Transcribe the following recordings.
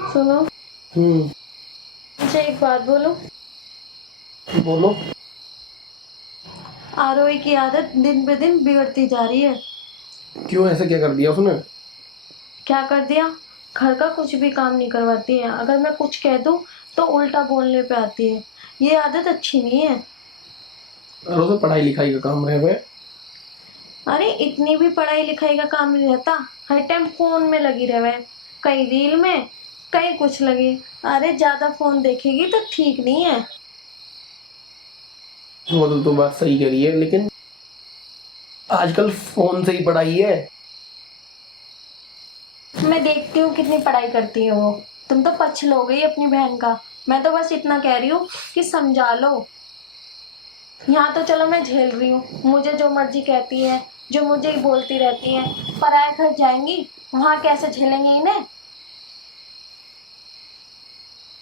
सुनो, हम्म। मुझे एक बात बोलो। बोलो। आरोही की आदत दिन पे दिन बिगड़ती जा रही है। क्यों, ऐसा क्या कर दिया उसने? क्या कर दिया? घर का कुछ भी काम नहीं करवाती है। अगर मैं कुछ कह दूं तो उल्टा बोलने पे आती है। ये आदत अच्छी नहीं है। और उसे पढ़ाई लिखाई का काम रहे हुए। अरे इतनी भी पढ़ाई लिखाई का काम नहीं रहता। हर टाइम फोन में लगी रहे, कहीं रील में, कहीं कुछ लगी। अरे ज्यादा फोन देखेगी तो ठीक नहीं है। वो तो बात सही कह रही है, लेकिन आजकल फोन से ही पढ़ाई है। मैं देखती हूँ कितनी पढ़ाई करती है वो। तुम तो पछलोगे ही अपनी बहन का। मैं तो बस इतना कह रही हूँ कि समझा लो। यहाँ तो चलो मैं झेल रही हूँ, मुझे जो मर्जी कहती है, जो मुझे ही बोलती रहती है। पराए घर जाएंगी, वहां कैसे झेलेंगे इन्हें?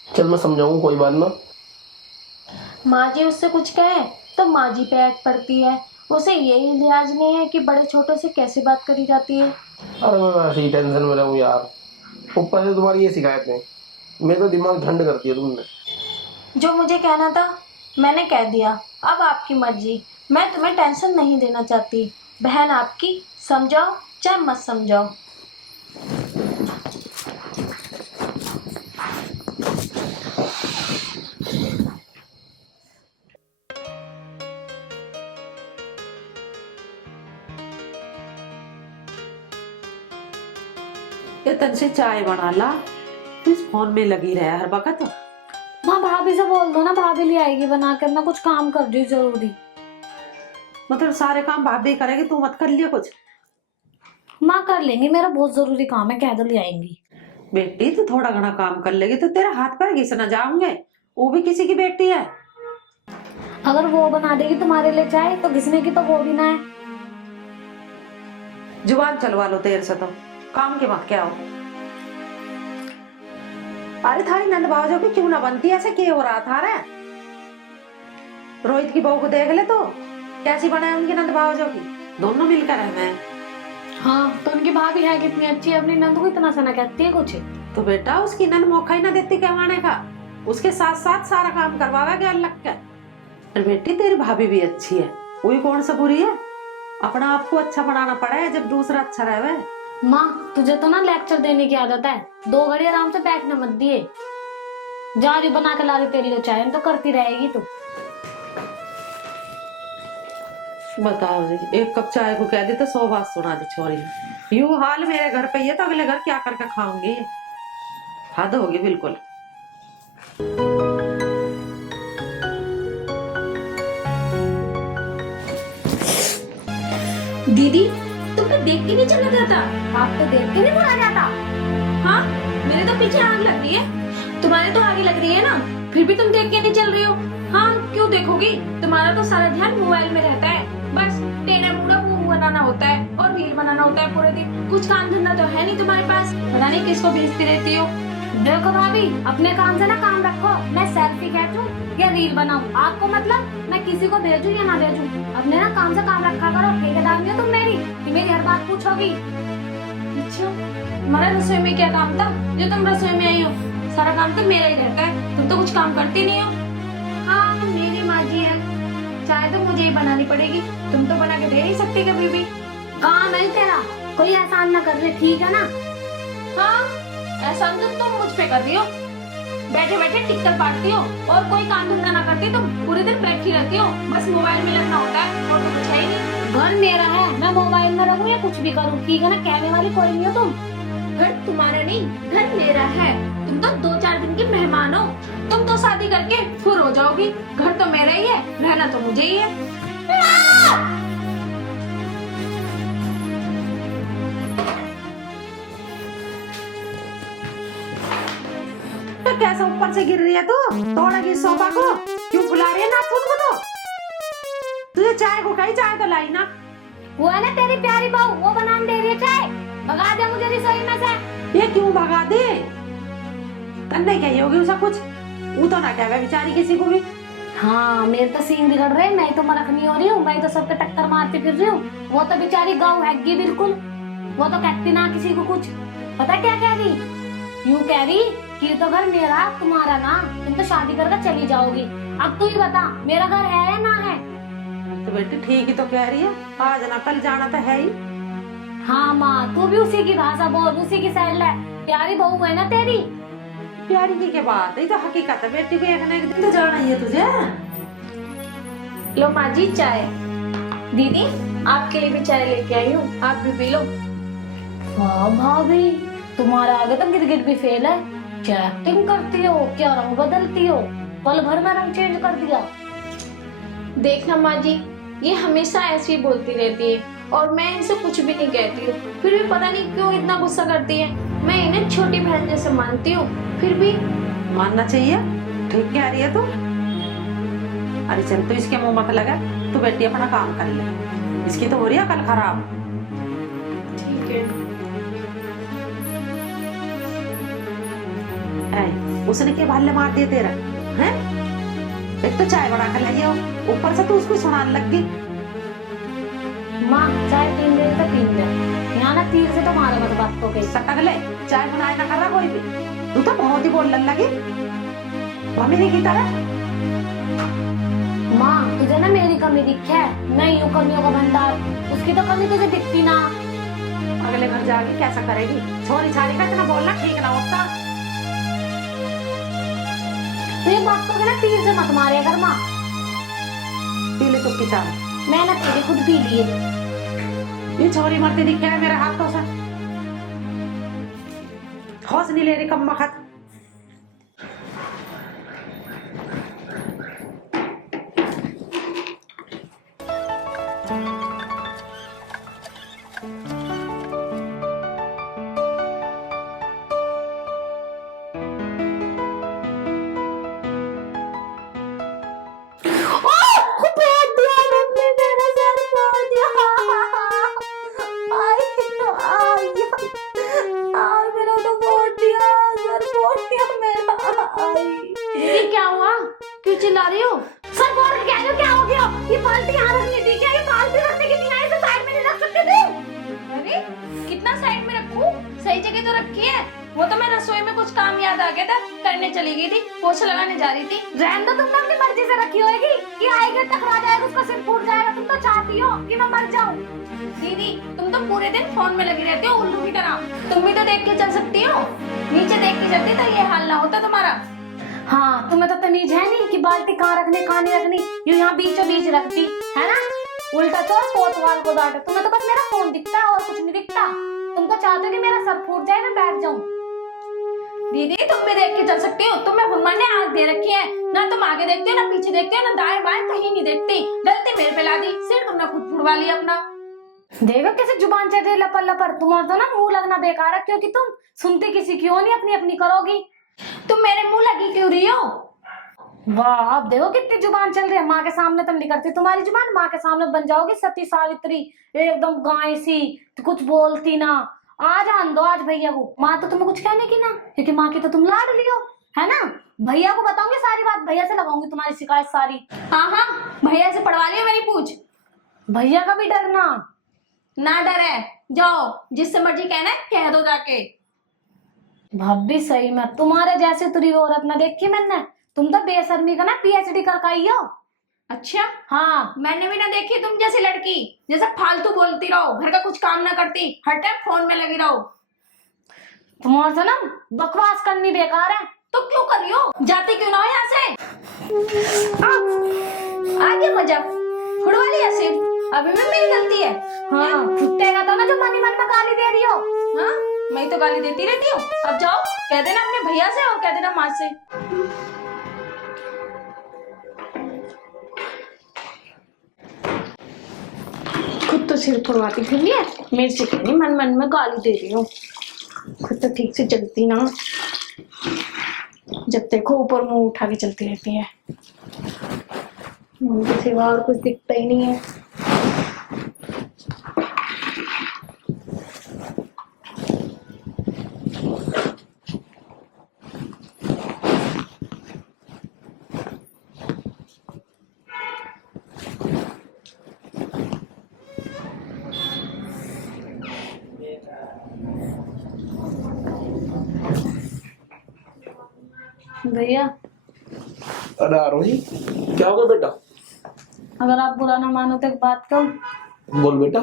चल मैं समझाऊं, कोई बात ना। माँ जी उससे कुछ कहे तो माँ जी पे ऐड पड़ती है। उसे यही लिहाज नहीं है कि बड़े छोटे से कैसे बात करी जाती है। अरे मैं वैसे ही टेंशन में रहूं यार। ऊपर से तुम्हारी ये शिकायतें, मेरा तो दिमाग ठंड कर दिया तुमने। जो मुझे कहना था मैंने कह दिया। अब आपकी मर्जी। मैं तुम्हें टेंशन नहीं देना चाहती। बहन आपकी, समझाओ चाहे मत समझाओ। ये तन से चाय बना ला। तू इस फोन में लगी रहे हर वक्त। माँ भाभी से बोल दो ना, भाभी ले आएगी बना कर। मैं कुछ काम कर रही हूँ जरूरी। मतलब सारे काम भाभी करेगी, तू मत कर लिया कुछ? माँ कर लेंगी, मेरा बहुत जरूरी काम है, कह दो ले आएंगी। बेटी तू थोड़ा घना काम कर लेगी तो तेरे हाथ पैर घिस न जाओगे। वो भी किसी की बेटी है। अगर वो बना देगी तुम्हारे लिए चाय तो घिसने की तो वो भी ना है। जुबान चलवा लो तेरे से तो। काम के मत क्या हो। अरे थारी नंद बाजो की क्यों ना बनती, ऐसे क्या हो रहा था रे? रोहित की बहू को देख ले तो कैसी बने उनकी नंद बाजो की। दोनों मिलकर है मैं। हाँ तो उनकी भाभी है कितनी अच्छी है, अपनी नंद को इतना सा ना कहती है कुछ। तो बेटा उसकी नंद मौका ही ना देती कमाने का। उसके साथ साथ सारा काम करवावे क्या लग के। अरे बेटी तेरी भाभी भी अच्छी है, वही कौन सा बुरी है। अपना आपको अच्छा बनाना पड़ा है जब दूसरा अच्छा रहे। माँ तुझे तो ना लेक्चर देने की आदत है। 2 घड़ी आराम से बैठने मत दिए। जा रही बना के ला रही तेरे लिए चाय, तो करती रहेगी तू। बताओ जी, एक कप चाय को कह दी तो 100 बात सुना दी छोरी। यूं हाल मेरे घर पे ही है तो अगले घर क्या करके खाऊंगी। हद होगी बिल्कुल। दीदी, तुम्हें देख के नहीं चला जाता? आप तो देख के नहीं बोला जाता। हाँ, मेरे तो पीछे आग लग रही है। तुम्हारे तो आगे लग रही है ना, फिर भी तुम देख के नहीं चल रही हो। हाँ क्यों देखोगी? तुम्हारा तो सारा ध्यान मोबाइल में रहता है। बस टेढ़ा मुड़ा मुंह बनाना होता है और रील बनाना होता है पूरे दिन। कुछ काम धंधा तो है नहीं तुम्हारे पास। पता नहीं किसको भेजती रहती हो। देखो भाभी, अपने काम से ना काम रखो। मैं सेल्फी खींचूं या रील बनाऊं आपको मतलब? मैं किसी को भेजूं या ना भेजूं, अपने ना काम से काम रखा करो। ठेकेदार नहीं हो तुम मेरी कि मेरी हर बात पूछोगी। अच्छा, तुम्हारा रसोई में क्या काम था जो तुम रसोई में आई हो? सारा काम तो मेरा ही रहता है, तुम तो कुछ काम करती नहीं हो। हाँ मेरी माँ जी है, चाय तो मुझे ही बनानी पड़ेगी। तुम तो बना के दे नहीं सकती कभी भी। काम है तेरा, कोई एहसान ना कर रहे, ठीक है ना? हाँ, एहसान तो तुम मुझ पे कर रही हो। बैठे बैठे टिक्कर पाटती हो और कोई काम धंधा ना करती। तुम पूरे दिन बैठी रहती हो, बस मोबाइल में लगना होता है और तो कुछ है ही नहीं। घर मेरा है, मैं मोबाइल में रहूं या कुछ भी करूं, ठीक है ना? कहने वाली कोई नहीं हो तुम। घर तुम्हारा नहीं, घर मेरा है। तुम तो 2-4 दिन की मेहमान हो। तुम तो शादी करके फुर हो जाओगी। घर तो मेरा ही है, रहना तो मुझे ही है। तो कैसे ऊपर से गिर रही है तू? तोड़ेगी सोफा को? क्यों फुला रही है नाखून को? तो तुझे चाय को कही, चाय तो लाई ना। वो है ना तेरी प्यारी बहू, वो बनाने दे रही है चाय। भगा दे मुझे रसोई में से। ये क्यों भगा दे? तन्ने कही होगी उसे कुछ। वो तो ना कहे बेचारी किसी को भी। हाँ मेरे तो सीन बिगड़ रहे, मैं तो मरखनी हो रही हूँ, मैं तो सबके टक्कर मारती फिर रही हूँ। वो तो बेचारी गौ हैगी बिल्कुल, वो तो कहती ना किसी को कुछ। पता क्या कह रही? यूं कह रही कि ये तो घर मेरा तुम्हारा ना, तुम तो शादी करके चली जाओगी। अब तू ही बता मेरा घर है या ना है? तो बेटी ठीक ही तो कह रही है, आज ना कल जाना तो है ही। हाँ माँ, तू भी उसी की भाषा बोल, उसी की शैल है। प्यारी बहू है ना तेरी। प्यारी की क्या बात है, ये तो हकीकत है। बेटी को एक ना एक दिन तो जाना ही है तुझे। लो माँ जी चाय। दीदी आपके लिए भी चाय लेके आई हूँ, आप भी पी लो। वाह भाभी, तुम्हारा आगे तो गिरगिट भी फेल है। क्या एक्टिंग करती हो, क्या रंग बदलती हो, पल भर में रंग चेंज कर दिया। देखना माँ जी, ये हमेशा ऐसे ही बोलती रहती है और मैं इनसे कुछ भी नहीं कहती हूँ, फिर भी पता नहीं क्यों इतना गुस्सा करती है। मैं इन्हें छोटी बहन जैसे मानती हूँ, फिर भी मानना चाहिए। ठीक कह रही है तू। अरे चल, तू इसके मुंह मत लगा, तू बेटी अपना काम कर ले। इसकी तो हो रही है कल खराब। ठीक है। उसने क्या भाले मार दिए तेरा हैं? एक तो चाय बना कर लाइए, ऊपर से तू उसको सुनाने लग गई। माँ चाय पीन दे तो पीन दे, यहाँ ना तीर से तो मारो मत बात को। कहीं सटक ले, चाय बनाए ना कर रहा कोई भी। तू तो बहुत ही बोलने लगी मम्मी की तरह। माँ तुझे ना मेरी कमी दिखी है, मैं यूं कमियों का भंडार, उसकी तो कमी तुझे दिखती ना। अगले घर जाके कैसा करेगी? छोरी छारी का इतना बोलना ठीक ना होता। तो ये बात को ना तीर से मत मारे कर माँ। पी ले चुपकी चाय। मैं ना तेरी खुद पी लिए। ये छोरी मरती दिख है मेरे हाथों से। हौस नहीं ले रही कम वक्त। दीदी क्या हुआ, क्यों चिल्ला रही हो? सर बोल के कह रही हो क्या हो गया? ये बाल्टी यहाँ रखनी थी क्या? ये बाल्टी रखने की थी, इसे साइड में नहीं रख सकते थे? अरे कितना साइड में रखूं? सही जगह तो रखी है। वो तो मैं रसोई में कुछ काम याद आ गया था, करने चली गई थी, पोछा लगाने जा रही थी। रहने दो, तुमने अपनी मर्जी से रखी होगी कि आएगी टकरा जाएगा, उसका सिर फूट जाएगा। तुम तो चाहती हो कि मैं मर जाऊं। दीदी तुम तो पूरे दिन फोन में लगी रहती हो उल्लू की तरह। तुम भी तो देख के चल सकती हो, नीचे देख के चलती तो ये हाल ना होता तुम्हारा। हाँ तुम्हें तो तमीज है नहीं कि बाल्टी कहाँ रखनी कहाँ नहीं रखनी, ये यहाँ बीचों बीच रखती है ना। उल्टा चोर कोतवाल को डांटे। तुम्हें तो बस मेरा फोन दिखता है और कुछ नहीं दिखता। तुम तो चाहते हो कि मेरा सर फूट जाए, मैं बैठ जाऊं। दीदी तुम भी देख के चल सकती हो, तुम्हें भगवान ने आंख दे रखी है, ना तुम आगे देखते हो ना पीछे देखते हो, ना दाएं बाएं कहीं नहीं देखती। गलती मेरे पे ला दी, सिर तुमने खुद फुड़वा लिया अपना। देखो कैसे जुबान चढ़ रही है लपर लपर। तुम्हारा तो ना मुंह लगना बेकार है, क्योंकि तुम सुनती किसी की हो नहीं, अपनी अपनी करोगी। तुम मेरे मुंह लगी क्यों रही हो? वाह अब देखो कितनी जुबान चल रही है। माँ के सामने तुम नहीं करती तुम्हारी जुबान, माँ के सामने बन जाओगी सती सावित्री, एकदम गाय सी, तो कुछ बोलती ना। आज आन दो आज भैया को, माँ तो तुम्हें कुछ कहने की ना, क्योंकि माँ की तो तुम लाड लियो है ना। भैया को बताऊंगी सारी बात, भैया से लगाऊंगी तुम्हारी शिकायत सारी। हाँ हाँ भैया से पढ़वा लियो मेरी पूछ। भैया का भी डरना ना डर है, जाओ जिससे मर्जी कहना है कह दो जाके। भाभी सही में तुम्हारे जैसे तुरी औरत ना देखी मैंने। तुम तो बेशर्मी का ना पीएचडी करके आई हो। अच्छा हाँ मैंने भी ना देखी तुम जैसी लड़की, जैसे फालतू बोलती रहो, घर का कुछ काम ना करती, हर टाइम फोन में लगी रहो। तुम्हारे से ना बकवास करनी बेकार है। तो क्यों कर रही हो, जाती क्यों ना हो यहाँ से? आगे मजा फुड़वा लिया सिर, अभी भी मेरी गलती है। हाँ फुटेगा तो ना जो मनी मन में गाली दे रही हो। हाँ मैं तो गाली देती रहती हूँ। अब जाओ कह देना अपने भैया से और कह देना माँ से। खुद तो सिर फुड़वाती फिर है, मेरे से कहनी मन मन में गाली दे रही हूँ। खुद तो ठीक से चलती ना, जब देखो ऊपर मुंह उठा के चलती रहती है। मुंह के सिवा और कुछ दिखता ही नहीं है। भैया अरे आरोही, क्या हो गया बेटा? अगर आप बुरा ना मानो तो एक बात कहूँ। बोल बेटा।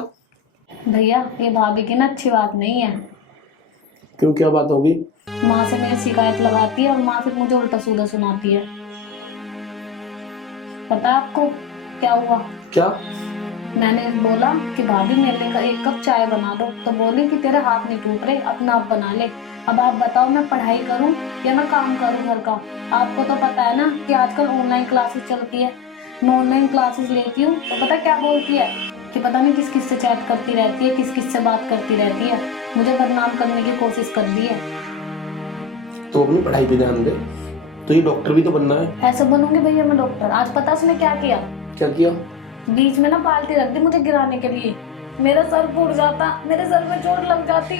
भैया ये भाभी की ना अच्छी बात नहीं है। क्यों, क्या बात होगी? माँ से मेरी शिकायत लगाती है और माँ फिर मुझे उल्टा सीधा सुनाती है। पता है आपको क्या हुआ? क्या? मैंने बोला कि भाभी मेरे लिए एक कप चाय बना दो, तो बोली कि तेरे हाथ नहीं टूट रहे, अपना आप बना ले। अब आप बताओ मैं पढ़ाई करूं या मैं काम करूं घर का? आपको तो पता है ना कि आजकल ऑनलाइन क्लासेस चलती है। मैं ऑनलाइन क्लासेस लेती हूँ तो पता क्या बोलती है कि पता नहीं किस किस से चैट करती रहती है, किस किस से बात करती रहती है। मुझे बदनाम करने की कोशिश कर दी है। तो अपनी पढ़ाई पे ध्यान दे, तो ये डॉक्टर भी तो बनना है। ऐसे बनूंगी भैया मैं डॉक्टर? आज पता उसने क्या किया? क्या किया? बीच में ना बाल्टी रख दी मुझे गिराने के लिए। मेरा सर फूट जाता, मेरे सर में चोट लग जाती।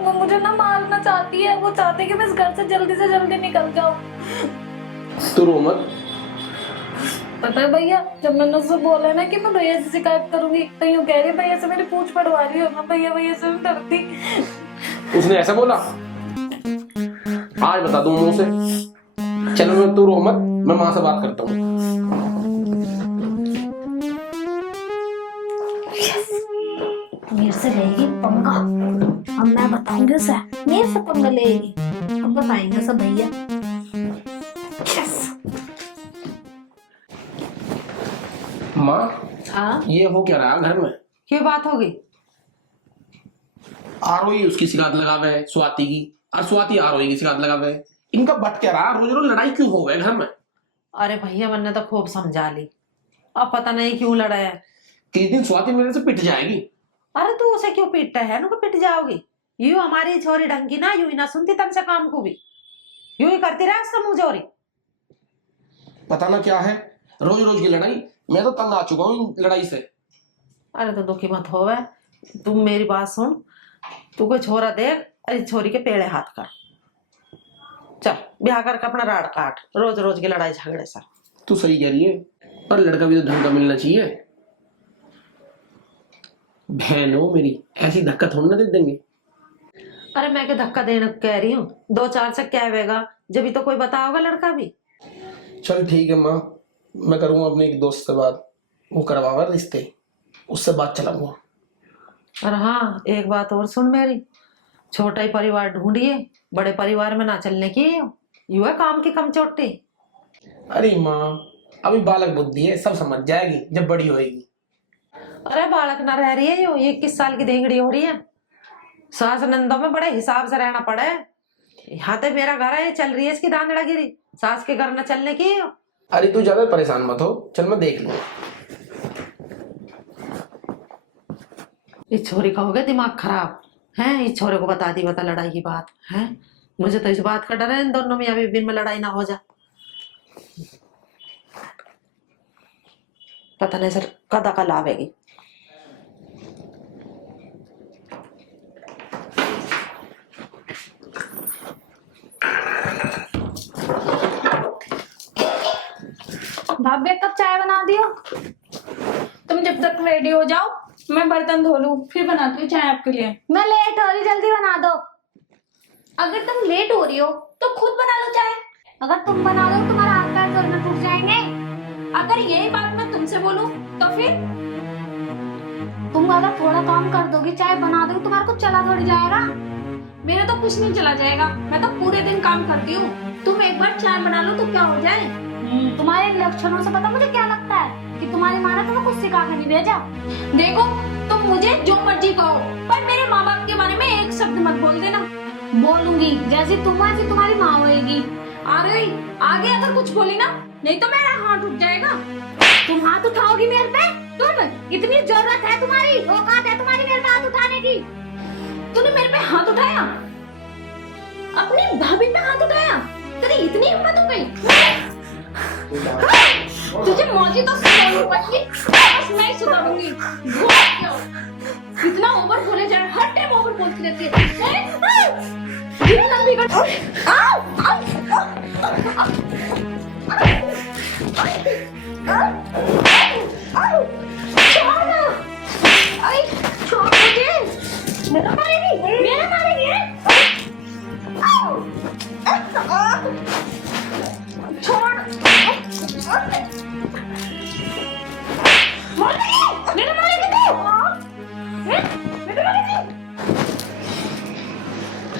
वो मुझे ना मारना चाहती है, वो चाहती है कि मैं इस घर से जल्दी निकल जाऊं। तू रो मत। पता है भैया, जब मैंने उससे बोला ना कि मैं भैया से शिकायत करूंगी, तो यूं कह रही भैया से मेरी पूछ पड़वा रही हो। मैं भैया से नहीं डरती। उसने ऐसा बोला? आज बता दूं मुंह से। चलो मैं, तू रो मत, मैं माँ से बात करता हूँ। मेरे से लेगी पंगा, अब मैं बताऊंगी उसे। मेरे से पंगा लेगी, अब बताएंगे सब भैया। माँ, हाँ, ये हो क्या रहा है घर में? क्या बात होगी? आरोही उसकी शिकायत लगावे है स्वाति की, और स्वाति आरोही की शिकायत लगावे है। इनका बट क्या रहा? रोज रोज लड़ाई क्यों हो गए घर में? अरे भैया मैंने तो खूब समझा ली, अब पता नहीं क्यों लड़ा है। किस दिन स्वाति मेरे से पिट जाएगी। अरे तू उसे क्यों पीटता है? नुको पिट जाओगी। यूं हमारी छोरी ढंगी ना, यूं ही ना सुनती तन से काम को भी, यूं ही करती रहे उससे मुंह जोरी। पता ना क्या है, रोज रोज की लड़ाई। मैं तो तंग आ चुका हूँ इन लड़ाई से। अरे तो दुखी मत होवे, तुम मेरी बात सुन। तू कोई छोरा देख, अरे छोरी के पेड़े हाथ कर, चल ब्याह करके अपना राड काट, रोज रोज की लड़ाई झगड़े से। तू सही कह रही है, पर लड़का भी तो ढंग का मिलना चाहिए। बहन हो मेरी, ऐसी धक्का थोड़ी ना दे देंगे। अरे मैं क्या धक्का देने को कह रही हूँ, 2-4 से क्या होगा, जब भी तो कोई बताओगा लड़का भी। चल ठीक है माँ, मैं करूँगा अपने एक दोस्त से बात, वो करवावा रिश्ते, उससे बात चलाऊंगा। और हाँ, एक बात और सुन मेरी, छोटा ही परिवार ढूंढिए, बड़े परिवार में ना चलने की। यू है काम की कम चोटी। अरे माँ, अभी बालक बुद्धि है, सब समझ जाएगी जब बड़ी होएगी। अरे बालक ना रह रही है, यो 21 साल की देंगड़ी हो रही है। सास नंदों में बड़े हिसाब से रहना पड़े। यहाँ तो मेरा घर है, चल रही है इसकी दांदड़ागिरी, सास के घर न चलने की। अरे तू ज्यादा परेशान मत हो, चल मैं देख लूंगा। इस छोरी का हो गया दिमाग खराब है, इस छोरे को बता दी बता लड़ाई की बात है। मुझे तो इस बात का डर है इन दोनों में अभी बिन में लड़ाई ना हो जाए। पता नहीं सर कदा कल आवेगी। भाभी एक कप चाय बना दियो। तुम जब तक रेडी हो जाओ मैं बर्तन धो लूं, फिर बनाती हूँ चाय आपके लिए। मैं लेट हो रही, जल्दी बना दो। अगर तुम लेट हो रही हो तो खुद बना लो चाय। अगर तुम बना दो तुम्हारा हाथ पैर जोर में टूट जाएंगे। अगर यही बात मैं तुमसे बोलूं तो फिर? तुम अगर थोड़ा काम कर दोगी, चाय बना दोगी, तुम्हारा कुछ चला थोड़ी जाएगा। मेरा तो कुछ नहीं चला जाएगा, मैं तो पूरे दिन काम करती हूँ। तुम एक बार चाय बना लो तो क्या हो जाए। तुम्हारे लक्षणों से पता मुझे क्या लगता है कि तुम्हारी माँ ने तुम्हें कुछ सिखा के नहीं भेजा। देखो तुम मुझे जो मर्जी कहो, पर मेरे माँ बाप के बारे में एक शब्द मत बोल देना। बोलूंगी, जैसी तुम वैसी तुम्हारी माँ होएगी। अरे आगे अगर कुछ बोली ना, नहीं तो मेरा हाथ उठ जाएगा। तुम हाथ उठाओगी मेरे पे? तुम इतनी जरूरत है तुम्हारी, औकात है तुम्हारी मेरे पे हाथ उठाने की? तूने मेरे पे हाथ उठाया, अपनी भाभी पे हाथ उठाया, तेरी इतनी हिम्मत हो गई? तुझे मौजी तो सुधारूं बच्ची, बस मैं ही सुधारूंगी। इतना ओवर बोले जाए, हर टाइम ओवर बोलती रहती है। लंबी कर। छोड़ मुझे, मेरा मारेगी, मेरा मारेगी।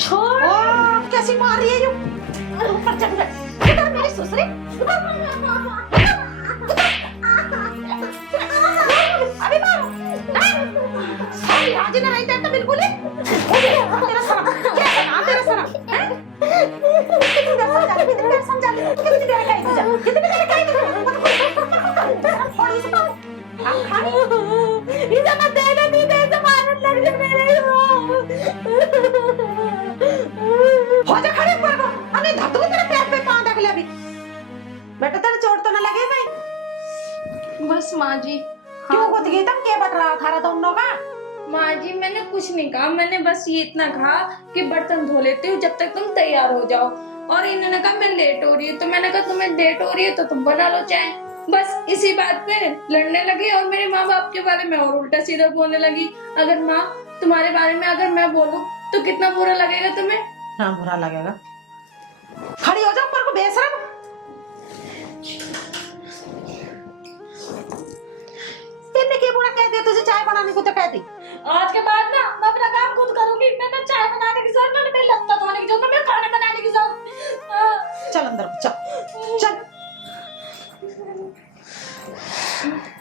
छोड़। ओ, कैसी मार रही है यू? ऊपर चढ़ गए। इधर मेरी ससुरी। अभी मारो। सारी राजी ना रहते हैं तो बिल्कुल ही। तेरा सर, क्या बना तेरा सर? हैं? कितनी देर समझा ली? कितनी देर कही तुझे? कितनी देर कही तुझे? थोड़ी सी बात। आप खानी? इधर मत देना, नहीं दे तो मारने लग जाए मेरे हो जा खड़े ऊपर को। अरे धत्तू तेरे पैर पे पांव रख ले अभी। बेटा तेरे चोट तो ना लगे भाई? बस माँ जी। क्यों कुछ गई तुम क्या बट रहा था दोनों का? माँ जी मैंने कुछ नहीं कहा, मैंने बस ये इतना कहा कि बर्तन धो लेती हूँ जब तक तुम तैयार हो जाओ। और इन्होंने कहा मैं लेट हो रही हूँ, तो मैंने कहा तुम्हें लेट हो रही है तो तुम बना लो चाय। बस इसी बात पे लड़ने लगे और मेरे माँ बाप के बारे में और उल्टा सीधा बोलने लगी। अगर माँ तुम्हारे बारे में अगर मैं बोलूँ तो कितना बुरा लगेगा तुम्हें? हाँ बुरा लगेगा। खड़ी हो जाओ ऊपर को बेशरम। इनने क्या बुरा कह दिया तुझे? चाय बनाने को तो कहती। आज के बाद ना मैं